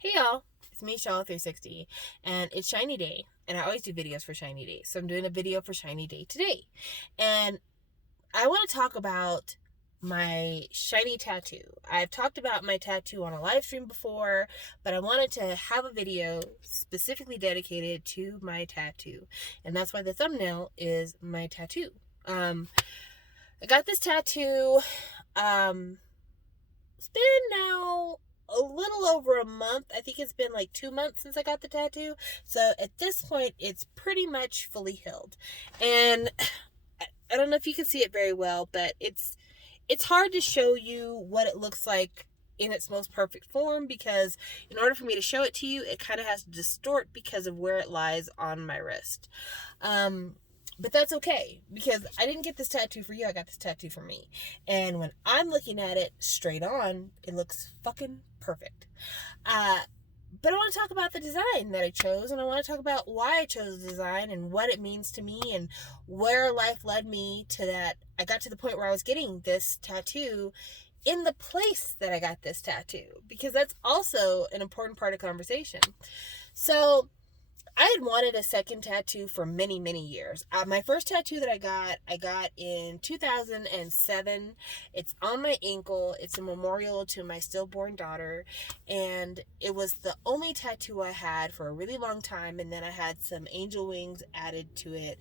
Hey y'all, it's me, Shaw360, and it's Shiny Day, and I always do videos for Shiny Day, so I'm doing a video for Shiny Day today, and I want to talk about my shiny tattoo. I've talked about my tattoo on a live stream before, but I wanted to have a video specifically dedicated to my tattoo, and that's why the thumbnail is my tattoo. I got this tattoo, it's been now a little over a month. I think it's been like 2 months since I got the tattoo. So at this point, it's pretty much fully healed. And I don't know if you can see it very well, but it's hard to show you what it looks like in its most perfect form, because in order for me to show it to you, it kind of has to distort because of where it lies on my wrist. But that's okay, because I didn't get this tattoo for you, I got this tattoo for me. And when I'm looking at it straight on, it looks fucking perfect. But I want to talk about the design that I chose, and I want to talk about why I chose the design and what it means to me and where life led me to that. I got to the point where I was getting this tattoo in the place that I got this tattoo, because that's also an important part of conversation. So I had wanted a second tattoo for many, many years. My first tattoo that I got in 2007. It's on my ankle. It's a memorial to my stillborn daughter. And it was the only tattoo I had for a really long time. And then I had some angel wings added to it.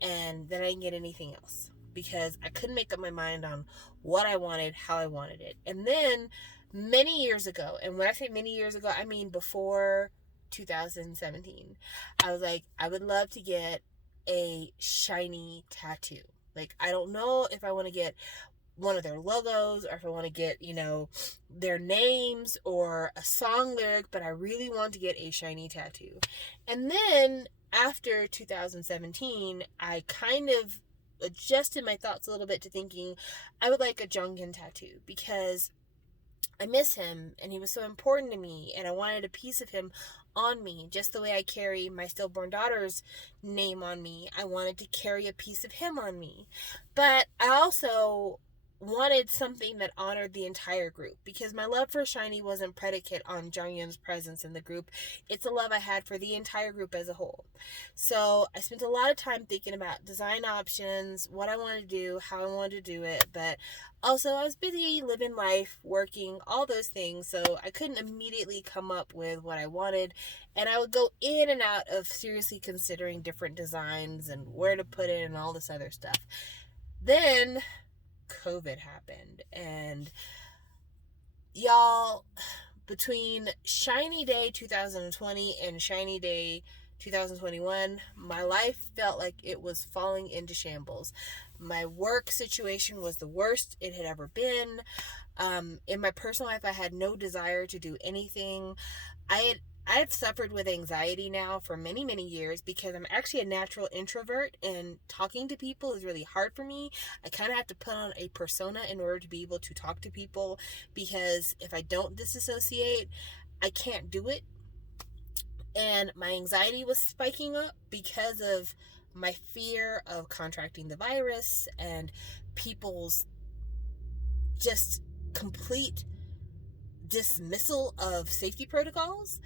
And then I didn't get anything else, because I couldn't make up my mind on what I wanted, how I wanted it. And then many years ago, and when I say many years ago, I mean before 2017, I was like, I would love to get a shiny tattoo. Like, I don't know if I want to get one of their logos or if I want to get, their names or a song lyric, but I really want to get a shiny tattoo. And then after 2017, I kind of adjusted my thoughts a little bit to thinking I would like a Jungin tattoo, because I miss him and he was so important to me, and I wanted a piece of him on me, just the way I carry my stillborn daughter's name on me. I wanted to carry a piece of him on me. But I also wanted something that honored the entire group, because my love for Shiny wasn't predicate on Junghyun's presence in the group. It's a love I had for the entire group as a whole. So I spent a lot of time thinking about design options, what I wanted to do, how I wanted to do it, but also I was busy living life, working, all those things, so I couldn't immediately come up with what I wanted, and I would go in and out of seriously considering different designs and where to put it and all this other stuff. Then COVID happened, and y'all, between Shiny Day 2020 and Shiny Day 2021, my life felt like it was falling into shambles. My work situation was the worst it had ever been. In my personal life, I had no desire to do anything. I've suffered with anxiety now for many, many years, because I'm actually a natural introvert, and talking to people is really hard for me. I kind of have to put on a persona in order to be able to talk to people, because if I don't disassociate, I can't do it. And my anxiety was spiking up because of my fear of contracting the virus and people's just complete dismissal of safety protocols.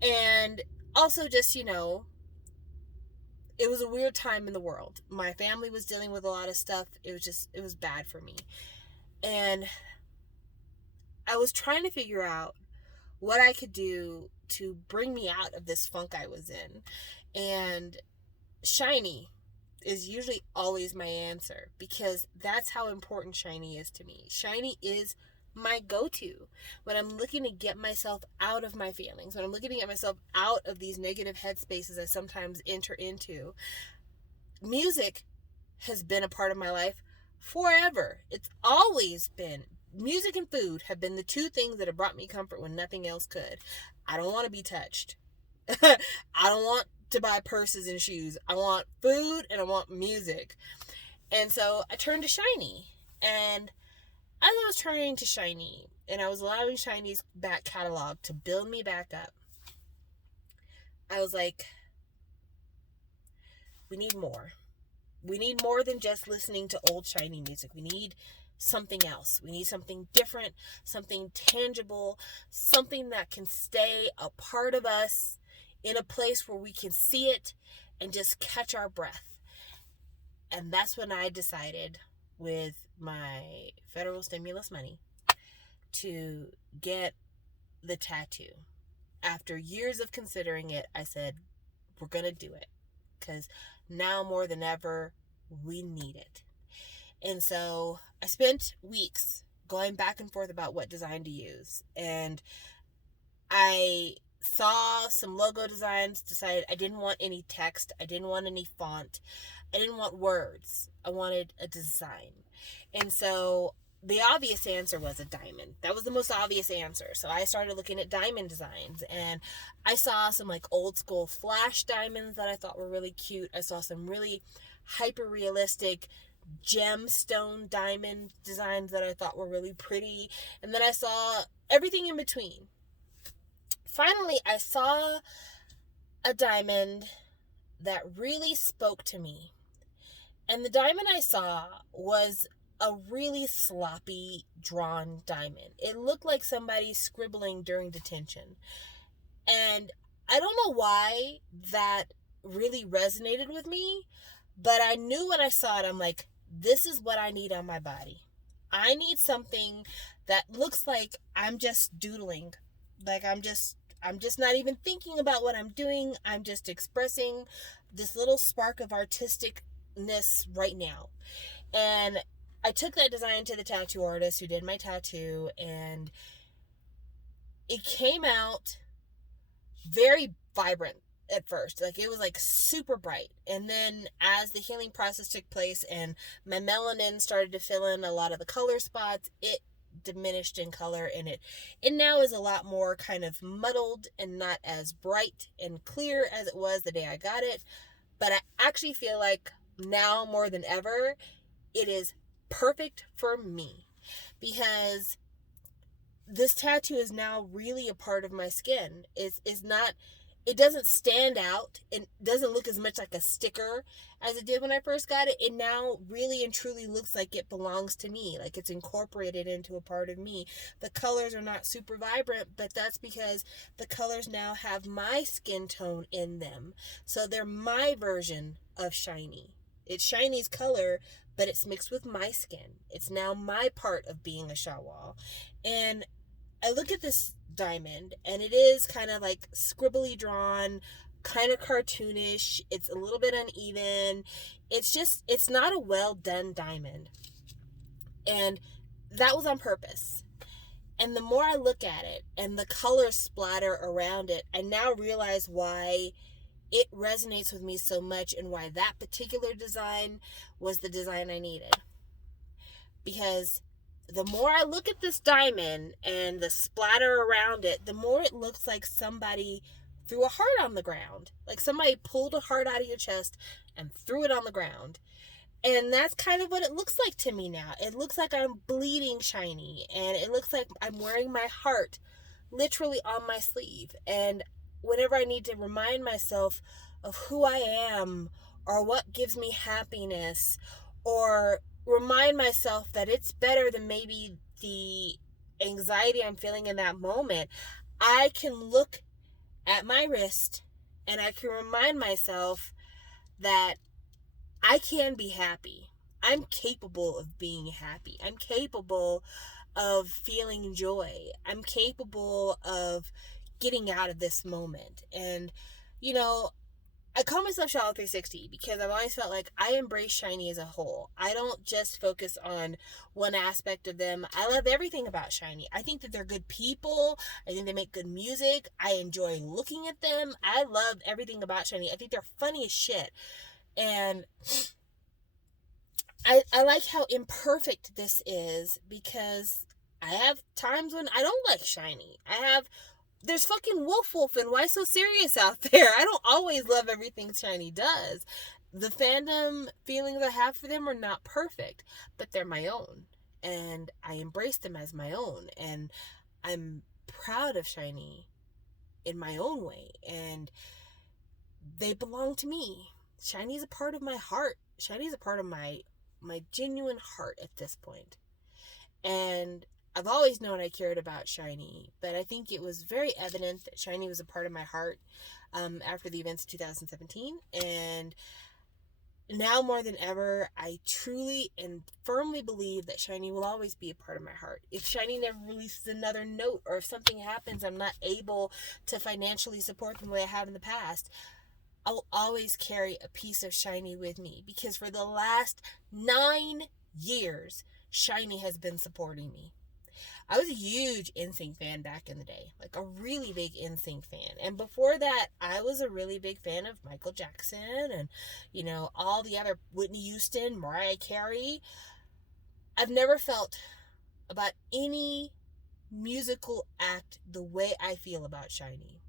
And also just, it was a weird time in the world. My family was dealing with a lot of stuff. It was bad for me. And I was trying to figure out what I could do to bring me out of this funk I was in. And shiny is usually always my answer, because that's how important shiny is to me. Shiny is my go-to when I'm looking to get myself out of my feelings, when I'm looking to get myself out of these negative headspaces I sometimes enter into. Music has been a part of my life forever. It's always been. Music and food have been the two things that have brought me comfort when nothing else could. I don't want to be touched. I don't want to buy purses and shoes. I want food and I want music. And so I turned to Shiny. And as I was turning to Shiny, and I was allowing Shiny's back catalog to build me back up, I was like, we need more. We need more than just listening to old Shiny music. We need something else. We need something different, something tangible, something that can stay a part of us in a place where we can see it and just catch our breath. And that's when I decided, with my federal stimulus money, to get the tattoo. After years of considering it, I said, we're going to do it. Because now more than ever, we need it. And so I spent weeks going back and forth about what design to use. And I saw some logo designs, decided I didn't want any text, I didn't want any font, I didn't want words. I wanted a design. And so the obvious answer was a diamond. That was the most obvious answer. So I started looking at diamond designs, and I saw some like old school flash diamonds that I thought were really cute. I saw some really hyper realistic gemstone diamond designs that I thought were really pretty. And then I saw everything in between. Finally, I saw a diamond that really spoke to me. And the diamond I saw was a really sloppy drawn diamond. It looked like somebody scribbling during detention. And I don't know why that really resonated with me, but I knew when I saw it, I'm like, this is what I need on my body. I need something that looks like I'm just doodling. Like I'm just not even thinking about what I'm doing. I'm just expressing this little spark of artisticness right now. And I took that design to the tattoo artist who did my tattoo, and it came out very vibrant at first. Like, it was like super bright. And then as the healing process took place and my melanin started to fill in a lot of the color spots, it diminished in color, and it now is a lot more kind of muddled and not as bright and clear as it was the day I got it. But I actually feel like now more than ever, it is perfect for me, because this tattoo is now really a part of my skin. It doesn't stand out. It doesn't look as much like a sticker as it did when I first got it. It now really and truly looks like it belongs to me, like it's incorporated into a part of me. The colors are not super vibrant, but that's because the colors now have my skin tone in them. So they're my version of Shinee. It's Shinee's color, but it's mixed with my skin. It's now my part of being a Shawwal. And I look at this diamond, and it is kind of like scribbly drawn, kind of cartoonish. It's a little bit uneven. It's not a well done diamond. And that was on purpose. And the more I look at it and the colors splatter around it, I now realize why it resonates with me so much and why that particular design was the design I needed. Because the more I look at this diamond and the splatter around it, the more it looks like somebody threw a heart on the ground. Like somebody pulled a heart out of your chest and threw it on the ground. And that's kind of what it looks like to me now. It looks like I'm bleeding Shinee, and it looks like I'm wearing my heart literally on my sleeve. And whenever I need to remind myself of who I am, or what gives me happiness, or remind myself that it's better than maybe the anxiety I'm feeling in that moment, I can look at my wrist and I can remind myself that I can be happy. I'm capable of being happy. I'm capable of feeling joy. I'm capable of getting out of this moment. And, you know, I call myself Shawwal 360 because I've always felt like I embrace Shinee as a whole. I don't just focus on one aspect of them. I love everything about Shinee. I think that they're good people. I think they make good music. I enjoy looking at them. I love everything about Shinee. I think they're funny as shit. And I like how imperfect this is, because I have times when I don't like Shinee. There's fucking Wolf and Why So Serious out there. I don't always love everything Shinee does. The fandom feelings I have for them are not perfect, but they're my own. And I embrace them as my own. And I'm proud of Shinee in my own way. And they belong to me. Shinee's a part of my heart. Shinee's a part of my genuine heart at this point. And I've always known I cared about Shinee, but I think it was very evident that Shinee was a part of my heart after the events of 2017. And now more than ever, I truly and firmly believe that Shinee will always be a part of my heart. If Shinee never releases another note, or if something happens, I'm not able to financially support them the way I have in the past, I'll always carry a piece of Shinee with me, because for the last 9 years, Shinee has been supporting me. I was a huge NSYNC fan back in the day, like a really big NSYNC fan. And before that, I was a really big fan of Michael Jackson and, all the other Whitney Houston, Mariah Carey. I've never felt about any musical act the way I feel about Shinee.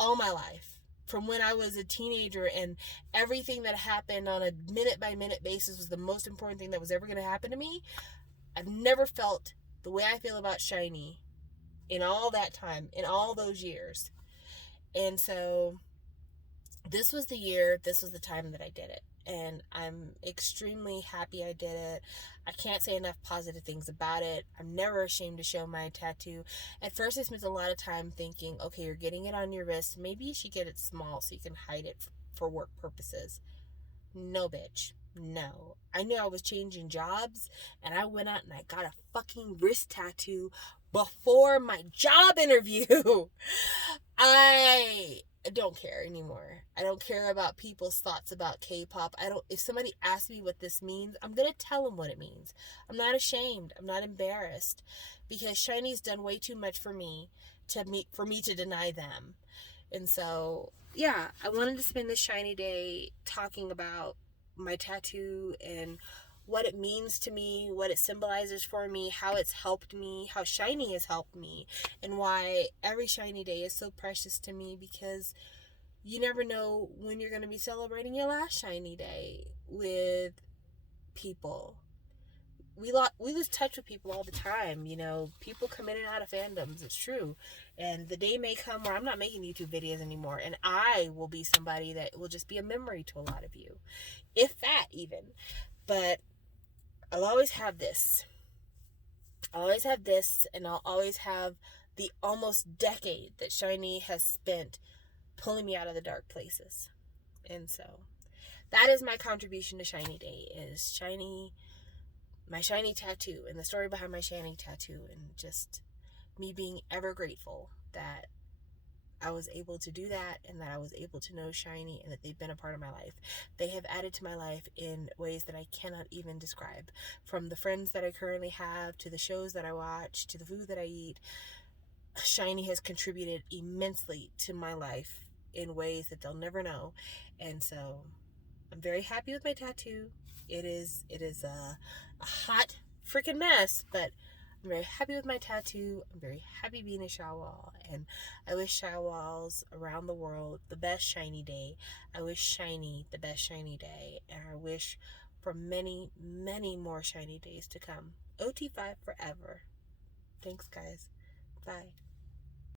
All my life. From when I was a teenager, and everything that happened on a minute by minute basis was the most important thing that was ever going to happen to me, I've never felt the way I feel about Shinee in all that time, in all those years. And so this was the year, this was the time that I did it. And I'm extremely happy I did it. I can't say enough positive things about it. I'm never ashamed to show my tattoo. At first, I spent a lot of time thinking, okay, you're getting it on your wrist. Maybe you should get it small so you can hide it for work purposes. No, bitch. No. I knew I was changing jobs, and I went out and I got a fucking wrist tattoo before my job interview. I don't care anymore. I don't care about people's thoughts about K-pop. If somebody asks me what this means, I'm going to tell them what it means. I'm not ashamed. I'm not embarrassed, because Shinee's done way too much for me to deny them. And so, yeah, I wanted to spend this Shinee day talking about my tattoo and what it means to me, what it symbolizes for me, how it's helped me, how Shinee has helped me, and why every Shinee day is so precious to me, because you never know when you're going to be celebrating your last Shinee day with people. We lose touch with people all the time. People come in and out of fandoms. It's true. And the day may come where I'm not making YouTube videos anymore, and I will be somebody that will just be a memory to a lot of you, if that even. But I'll always have this. I'll always have this, and I'll always have the almost decade that Shinee has spent pulling me out of the dark places. And so that is my contribution to Shinee Day, is Shinee, my Shinee tattoo, and the story behind my Shinee tattoo, and just me being ever grateful that I was able to do that, and that I was able to know Shinee, and that they've been a part of my life. They have added to my life in ways that I cannot even describe. From the friends that I currently have, to the shows that I watch, to the food that I eat, Shinee has contributed immensely to my life in ways that they'll never know. And so I'm very happy with my tattoo. It is a hot freaking mess, but I'm very happy with my tattoo. I'm very happy being a Shawwal, and I wish Shawwals around the world the best Shinee Day. I wish Shinee the best Shinee Day, and I wish for many, many more Shinee days to come. OT5 forever. Thanks, guys. Bye.